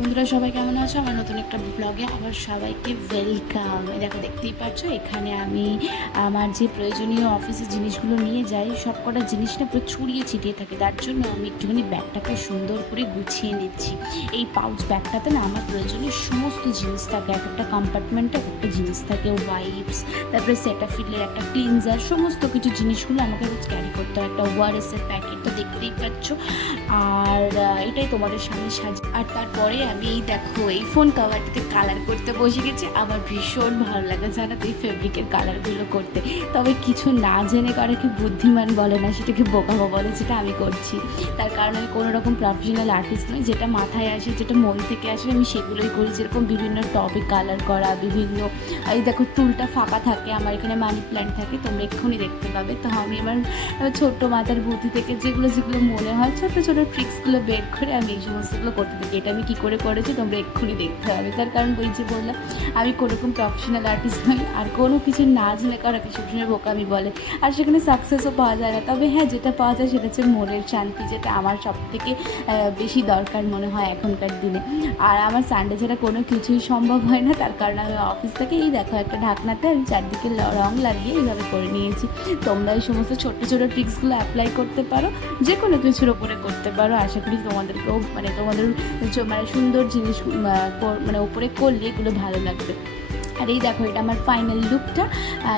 বন্ধুরা সবাই কেমন আছো? আমার নতুন একটা ব্লগে আবার সবাইকে ওয়েলকাম। দেখো, দেখতেই পাচ্ছ এখানে আমি আমার যে প্রয়োজনীয় অফিসের জিনিসগুলো নিয়ে যাই, সব কটা জিনিস না পুরো ছড়িয়ে ছিটিয়ে থাকে। তার জন্য আমি একটুখানি ব্যাগটাকে সুন্দর করে গুছিয়ে নিচ্ছি। এই পাউচ ব্যাগটাতে না আমার প্রয়োজনীয় সমস্ত জিনিস থাকে, এক একটা কম্পার্টমেন্টে এক একটা জিনিস থাকে, ওয়াইপস, তারপরে সেটাফিলের একটা ক্লিনজার, সমস্ত কিছু জিনিসগুলো আমাকে ক্যারি করতে হয়। একটা ওআরএসের প্যাকেট তো দেখতেই পাচ্ছ। আর এটাই তোমাদের সামনে আর তারপরে আমি এই দেখো এই ফোন কাভারটাতে কালার করতে বসে গেছি। আমার ভীষণ ভালো লাগে জানো তো এই ফেব্রিকের কালারগুলো করতে। তবে কিছু না জেনে করে কি বুদ্ধিমান বলে না, সেটাকে বোকামো বলে, যেটা আমি করছি। তার কারণ আমি কোনো রকম প্রফেশনাল আর্টিস্ট নই। যেটা মাথায় আসে, যেটা মন থেকে আসে, আমি সেগুলোই করি। যেরকম বিভিন্ন টবে কালার করা, বিভিন্ন এই দেখো টুলটা ফাঁকা থাকে, আমার এখানে মানি প্ল্যান্ট থাকে, তোমরা এক্ষুনি দেখতে পাবে। তো আমি আমার ছোট্ট মাথার বুদ্ধি থেকে যেগুলো মনে হয় ছোটো ছোটো ট্রিক্সগুলো বের করে আমি এই সমস্তগুলো করতে থাকি। এটা আমি কী করে করেছি তোমরা এক্ষুনি দেখতে হবে। তার কারণ বলছি বললাম আমি কোনোরকম প্রফেশনাল আর্টিস্ট নই, আর কোনো কিছু না জেনে করাকে সবসময় বোকামি বলে, আর সেখানে সাকসেসও পাওয়া যায় না। তবে হ্যাঁ, যেটা পাওয়া যায় সেটা হচ্ছে মনের শান্তি, যেটা আমার সব থেকে বেশি দরকার মনে হয় এখনকার দিনে। আর আমার সানডে ছাড়া কোনো কিছুই সম্ভব হয় না। তার কারণ আমি অফিস থেকে এই দেখো একটা ঢাকনাতে আমি চারদিকে রং লাগিয়ে এইভাবে করে নিয়েছি। তোমরা এই সমস্ত ছোট্ট ছোটো ট্রিক্সগুলো অ্যাপ্লাই করতে পারো, যে কোনো কিছুর ওপরে করতে পারো। আশা করি তোমাদেরকেও তোমাদের সুন্দর জিনিস ওপরে করলে এগুলো ভালো লাগবে। আর এই দেখো এটা আমার ফাইনাল লুকটা,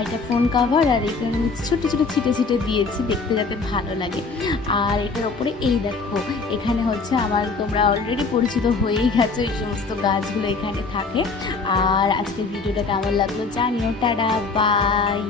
এটা ফোন কাভার, আর এখানে আমি ছোটো ছোটো ছিটে ছিটে দিয়েছি দেখতে যাতে ভালো লাগে। আর এটার ওপরে এই দেখো এখানে হচ্ছে আমার, তোমরা অলরেডি পরিচিত হয়েই গেছো, এই সমস্ত গাছগুলো এখানে থাকে। আর আজকের ভিডিওটা কেমন লাগলো জানিও। Tata, by.